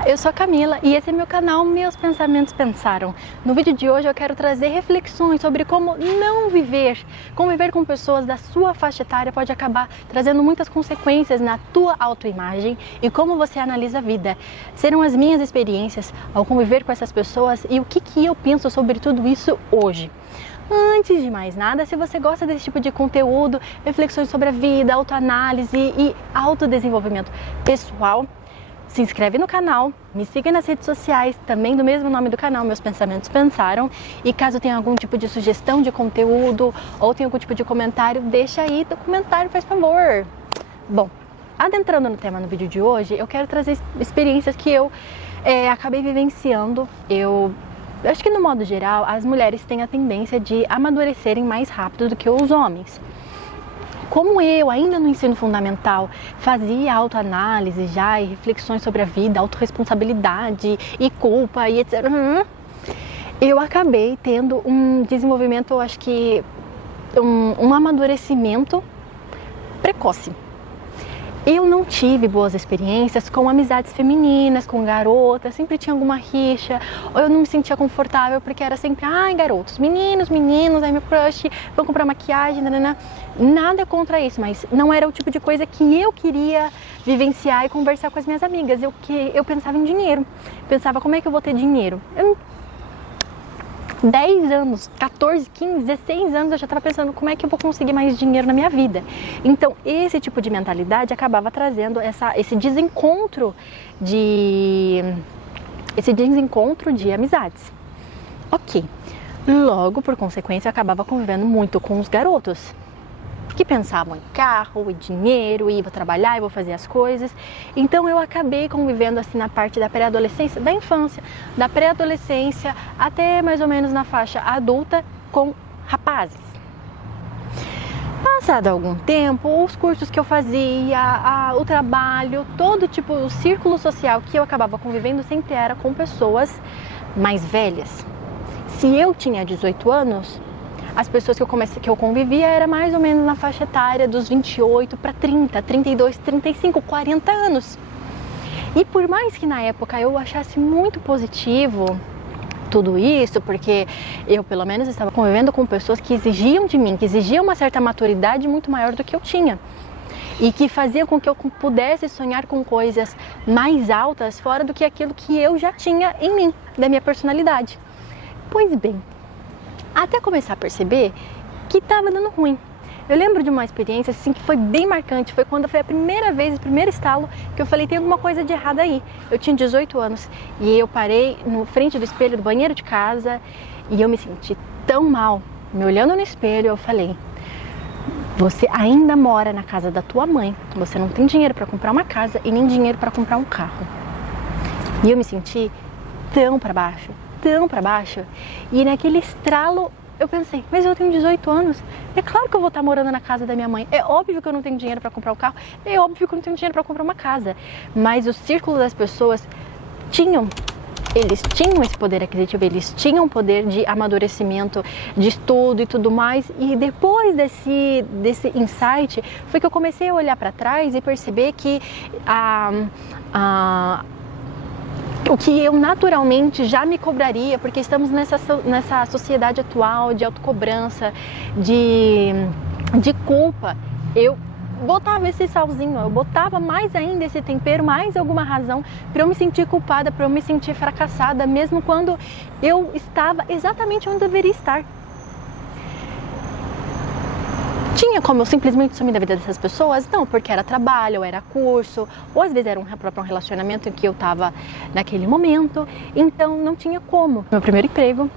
Olá, eu sou a Camila e esse é meu canal Meus Pensamentos Pensaram. No vídeo de hoje eu quero trazer reflexões sobre como não viver. Conviver com pessoas da sua faixa etária pode acabar trazendo muitas consequências na tua autoimagem e como você analisa a vida. Serão as minhas experiências ao conviver com essas pessoas e o que eu penso sobre tudo isso hoje. Antes de mais nada, se você gosta desse tipo de conteúdo, reflexões sobre a vida, autoanálise e autodesenvolvimento pessoal, se inscreve no canal, me siga nas redes sociais, também do mesmo nome do canal, Meus Pensamentos Pensaram. E caso tenha algum tipo de sugestão de conteúdo ou tenha algum tipo de comentário, deixa aí no comentário, faz favor. Bom, adentrando no tema no vídeo de hoje, eu quero trazer experiências que eu acabei vivenciando. Eu acho que no modo geral, as mulheres têm a tendência de amadurecerem mais rápido do que os homens. Como eu, ainda no ensino fundamental, fazia autoanálise já e reflexões sobre a vida, autorresponsabilidade e culpa e etc., eu acabei tendo um desenvolvimento, eu acho que um amadurecimento precoce. Eu não tive boas experiências com amizades femininas, com garotas, sempre tinha alguma rixa, ou eu não me sentia confortável porque era sempre, ai garotos, meninos, ai meu crush, vão comprar maquiagem, nanana. Nada contra isso, mas não era o tipo de coisa que eu queria vivenciar e conversar com as minhas amigas. Eu pensava em dinheiro, pensava como é que eu vou ter dinheiro. 10 anos, 14, 15, 16 anos eu já estava pensando como é que eu vou conseguir mais dinheiro na minha vida. Então esse tipo de mentalidade acabava trazendo esse desencontro de amizades. Ok, logo por consequência eu acabava convivendo muito com os garotos que pensavam em carro e dinheiro, e vou trabalhar e vou fazer as coisas. Então eu acabei convivendo assim na parte da pré-adolescência, da infância, da pré-adolescência até mais ou menos na faixa adulta com rapazes. Passado algum tempo, os cursos que eu fazia, o trabalho, todo tipo, o círculo social que eu acabava convivendo sempre era com pessoas mais velhas. Se eu tinha 18 anos, as pessoas que eu convivia era mais ou menos na faixa etária dos 28 para 30, 32, 35, 40 anos. E por mais que na época eu achasse muito positivo tudo isso, porque eu pelo menos estava convivendo com pessoas que exigiam de mim, que exigiam uma certa maturidade muito maior do que eu tinha. E que faziam com que eu pudesse sonhar com coisas mais altas fora do que aquilo que eu já tinha em mim, da minha personalidade. Pois bem, até começar a perceber que estava dando ruim. Eu lembro de uma experiência assim que foi bem marcante, foi quando foi a primeira vez, o primeiro estalo que eu falei, tem alguma coisa de errado aí. Eu tinha 18 anos e eu parei no frente do espelho do banheiro de casa e eu me senti tão mal. Me olhando no espelho, eu falei, você ainda mora na casa da tua mãe, você não tem dinheiro para comprar uma casa e nem dinheiro para comprar um carro. E eu me senti tão para baixo, e naquele estralo eu pensei, mas eu tenho 18 anos, é claro que eu vou estar morando na casa da minha mãe, é óbvio que eu não tenho dinheiro para comprar um carro, é óbvio que eu não tenho dinheiro para comprar uma casa, mas o círculo das pessoas eles tinham esse poder aquisitivo, eles tinham poder de amadurecimento, de estudo e tudo mais, e depois desse insight foi que eu comecei a olhar para trás e perceber que o que eu naturalmente já me cobraria, porque estamos nessa sociedade atual de autocobrança, de culpa, eu botava esse salzinho, eu botava mais ainda esse tempero, mais alguma razão para eu me sentir culpada, para eu me sentir fracassada, mesmo quando eu estava exatamente onde eu deveria estar. Tinha como eu simplesmente sumir da vida dessas pessoas? Não, porque era trabalho, ou era curso, ou às vezes era um próprio relacionamento em que eu estava naquele momento, então não tinha como. Meu primeiro emprego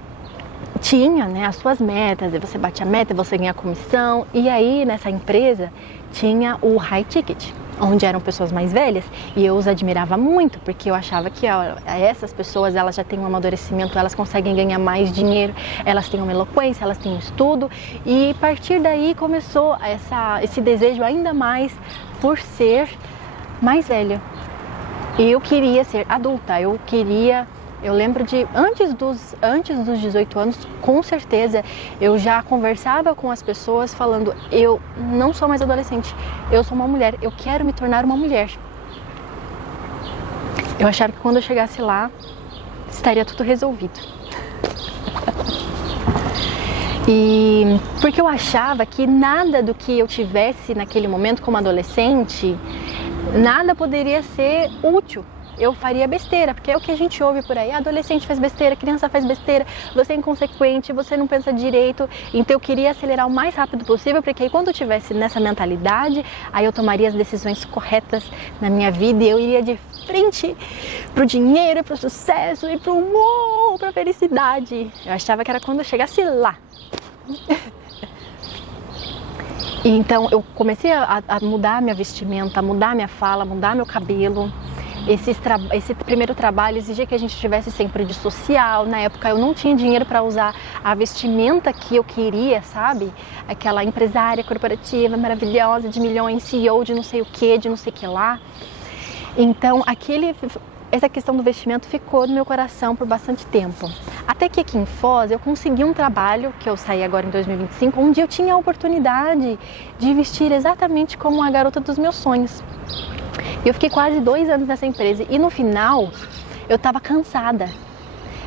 tinha, né, as suas metas, e você bate a meta, você ganha comissão, e aí nessa empresa tinha o high ticket, onde eram pessoas mais velhas, e eu os admirava muito, porque eu achava que essas pessoas, elas já têm um amadurecimento, elas conseguem ganhar mais dinheiro, elas têm uma eloquência, elas têm um estudo, e a partir daí começou esse desejo ainda mais por ser mais velha. Eu queria ser adulta, eu lembro de, antes dos 18 anos, com certeza, eu já conversava com as pessoas falando, eu não sou mais adolescente, eu sou uma mulher, eu quero me tornar uma mulher. Eu achava que quando eu chegasse lá, estaria tudo resolvido. E porque eu achava que nada do que eu tivesse naquele momento como adolescente, nada poderia ser útil. Eu faria besteira, porque é o que a gente ouve por aí. Adolescente faz besteira, criança faz besteira, você é inconsequente, você não pensa direito. Então eu queria acelerar o mais rápido possível, porque aí quando eu tivesse nessa mentalidade, aí eu tomaria as decisões corretas na minha vida e eu iria de frente pro dinheiro, pro sucesso e pro uou, pra felicidade. Eu achava que era quando eu chegasse lá. E então eu comecei a mudar minha vestimenta, a mudar minha fala, a mudar meu cabelo. Esse primeiro trabalho exigia que a gente tivesse sempre de social. Na época eu não tinha dinheiro para usar a vestimenta que eu queria, sabe? Aquela empresária corporativa maravilhosa de milhões, CEO de não sei o que, de não sei o que lá. Então essa questão do vestimento ficou no meu coração por bastante tempo. Até que aqui em Foz eu consegui um trabalho, que eu saí agora em 2025, onde eu tinha a oportunidade de vestir exatamente como a garota dos meus sonhos. Eu fiquei quase 2 anos nessa empresa e no final eu estava cansada.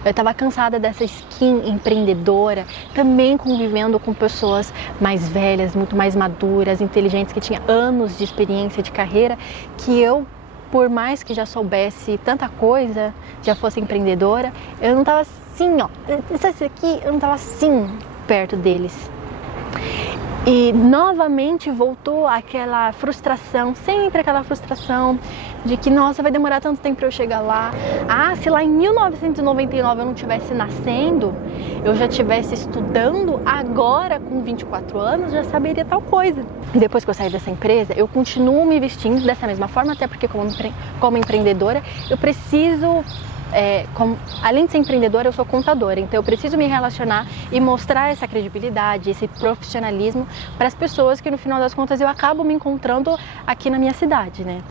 Eu estava cansada dessa skin empreendedora, também convivendo com pessoas mais velhas, muito mais maduras, inteligentes, que tinham anos de experiência de carreira, que eu, por mais que já soubesse tanta coisa, já fosse empreendedora, eu não estava assim, ó, esse aqui, eu não estava assim perto deles. E novamente voltou aquela frustração, sempre aquela frustração de que, nossa, vai demorar tanto tempo para eu chegar lá. Ah, se lá em 1999 eu não estivesse nascendo, eu já estivesse estudando, agora com 24 anos já saberia tal coisa. Depois que eu saí dessa empresa, eu continuo me vestindo dessa mesma forma, até porque como empreendedora, eu preciso... além de ser empreendedora, eu sou contadora, então eu preciso me relacionar e mostrar essa credibilidade, esse profissionalismo para as pessoas que no final das contas eu acabo me encontrando aqui na minha cidade, né?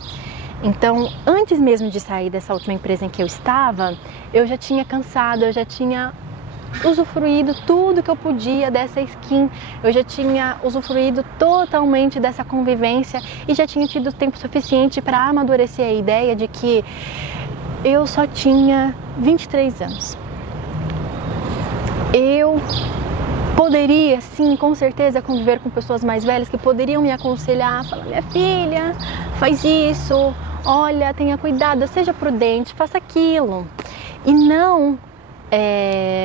Então, antes mesmo de sair dessa última empresa em que eu estava, eu já tinha cansado, eu já tinha usufruído tudo que eu podia dessa skin, eu já tinha usufruído totalmente dessa convivência e já tinha tido tempo suficiente para amadurecer a ideia de que eu só tinha 23 anos. Eu poderia, sim, com certeza, conviver com pessoas mais velhas que poderiam me aconselhar, falar, minha filha, faz isso, olha, tenha cuidado, seja prudente, faça aquilo. E não,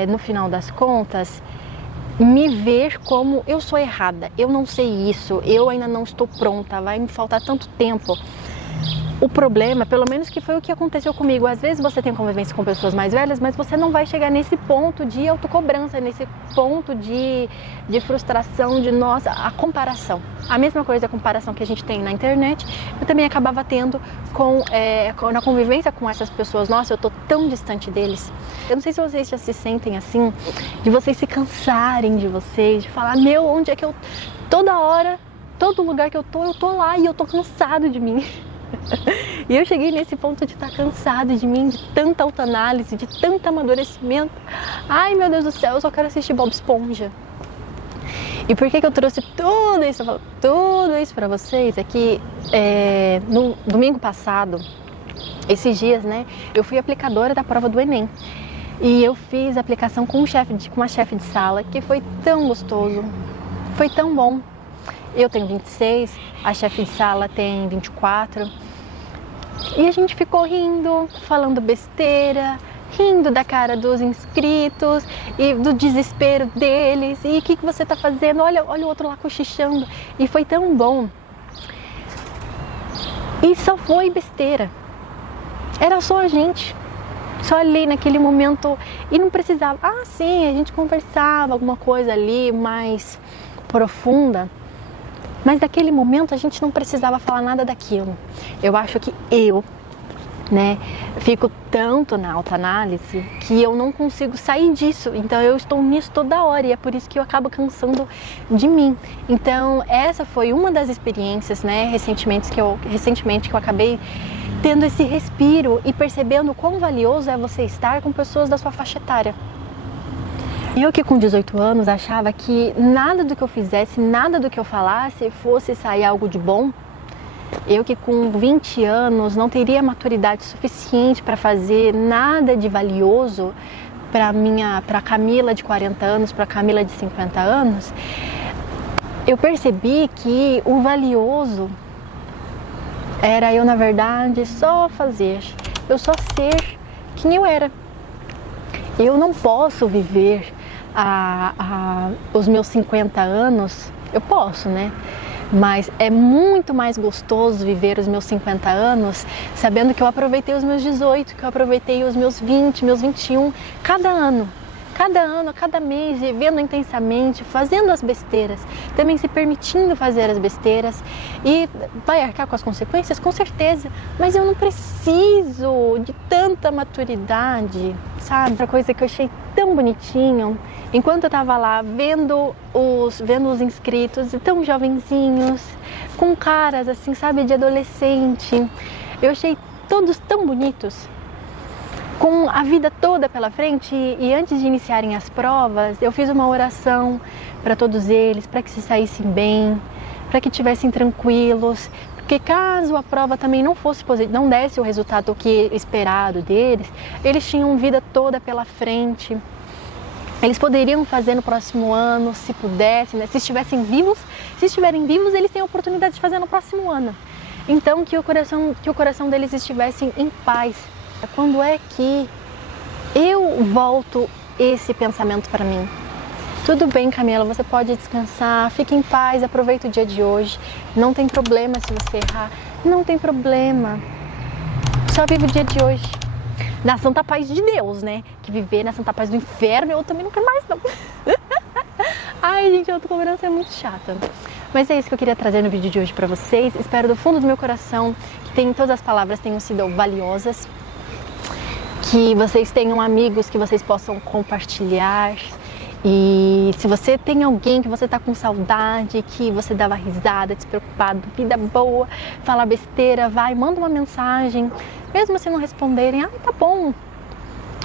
no final das contas, me ver como eu sou errada, eu não sei isso, eu ainda não estou pronta, vai me faltar tanto tempo. O problema, pelo menos que foi o que aconteceu comigo, às vezes você tem convivência com pessoas mais velhas, mas você não vai chegar nesse ponto de autocobrança, nesse ponto de frustração, de nossa, a comparação. A mesma coisa, a comparação que a gente tem na internet, eu também acabava tendo na convivência com essas pessoas. Nossa, eu tô tão distante deles. Eu não sei se vocês já se sentem assim, de vocês se cansarem de vocês, de falar, meu, onde é que eu... Toda hora, todo lugar que eu tô lá e eu tô cansado de mim. E eu cheguei nesse ponto de estar cansada de mim, de tanta autoanálise, de tanto amadurecimento. Ai, meu Deus do céu, eu só quero assistir Bob Esponja. E por que eu trouxe tudo isso pra vocês? É que no domingo passado, esses dias, né, eu fui aplicadora da prova do Enem. E eu fiz a aplicação com uma chefe de sala, que foi tão gostoso, foi tão bom. Eu tenho 26, a chefe de sala tem 24. E a gente ficou rindo, falando besteira, rindo da cara dos inscritos e do desespero deles. E o que você tá fazendo? Olha o outro lá cochichando. E foi tão bom. E só foi besteira. Era só a gente. Só ali naquele momento. E não precisava. Ah, sim, a gente conversava alguma coisa ali mais profunda. Mas naquele momento a gente não precisava falar nada daquilo. Eu acho que eu, fico tanto na autoanálise que eu não consigo sair disso. Então eu estou nisso toda hora e é por isso que eu acabo cansando de mim. Então essa foi uma das experiências, recentemente que eu acabei tendo esse respiro e percebendo quão valioso é você estar com pessoas da sua faixa etária. Eu que com 18 anos achava que nada do que eu fizesse, nada do que eu falasse fosse sair algo de bom. Eu que com 20 anos não teria maturidade suficiente para fazer nada de valioso para Camila de 40 anos, para Camila de 50 anos, eu percebi que o valioso era eu, na verdade, só fazer, eu só ser quem eu era. Eu não posso viver os meus 50 anos, eu posso, né? Mas é muito mais gostoso viver os meus 50 anos sabendo que eu aproveitei os meus 18, que eu aproveitei os meus 20, meus 21, cada ano, cada mês, vivendo intensamente, fazendo as besteiras, também se permitindo fazer as besteiras e vai arcar com as consequências, com certeza, mas eu não preciso de tanta maturidade, sabe? Outra coisa que eu achei tão bonitinho, enquanto eu tava lá vendo os inscritos, tão jovenzinhos, com caras assim, sabe, de adolescente, eu achei todos tão bonitos, com a vida toda pela frente, e antes de iniciarem as provas, eu fiz uma oração para todos eles, para que se saíssem bem, para que estivessem tranquilos, porque caso a prova também não fosse positiva, não desse o resultado que esperado deles, eles tinham vida toda pela frente. Eles poderiam fazer no próximo ano, se pudessem, né? Se estiverem vivos, eles têm a oportunidade de fazer no próximo ano. Então, que o coração deles estivesse em paz. Quando é que eu volto esse pensamento para mim? Tudo bem, Camila, você pode descansar, fique em paz, aproveita o dia de hoje. Não tem problema se você errar, não tem problema. Só vive o dia de hoje. Na santa paz de Deus, né? Que viver na santa paz do inferno eu também não quero mais, não. Ai, gente, a autocobrança é muito chata. Mas é isso que eu queria trazer no vídeo de hoje pra vocês. Espero do fundo do meu coração que todas as palavras tenham sido valiosas. Que vocês tenham amigos que vocês possam compartilhar. E se você tem alguém que você tá com saudade, que você dava risada, despreocupado, vida boa, fala besteira, vai, manda uma mensagem. Mesmo se não responderem, tá bom.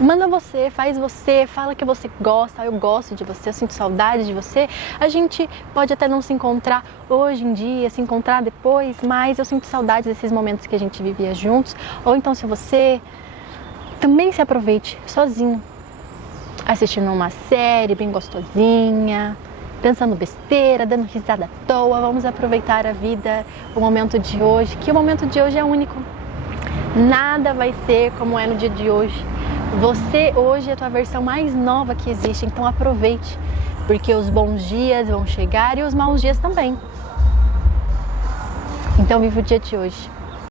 Manda você, fala que você gosta, eu gosto de você, eu sinto saudade de você. A gente pode até não se encontrar hoje em dia, se encontrar depois, mas eu sinto saudade desses momentos que a gente vivia juntos. Ou então se você também se aproveite sozinho, assistindo uma série bem gostosinha, pensando besteira, dando risada à toa. Vamos aproveitar a vida, o momento de hoje, que o momento de hoje é único. Nada vai ser como é no dia de hoje. Você hoje é a tua versão mais nova que existe, então aproveite, porque os bons dias vão chegar e os maus dias também. Então viva o dia de hoje.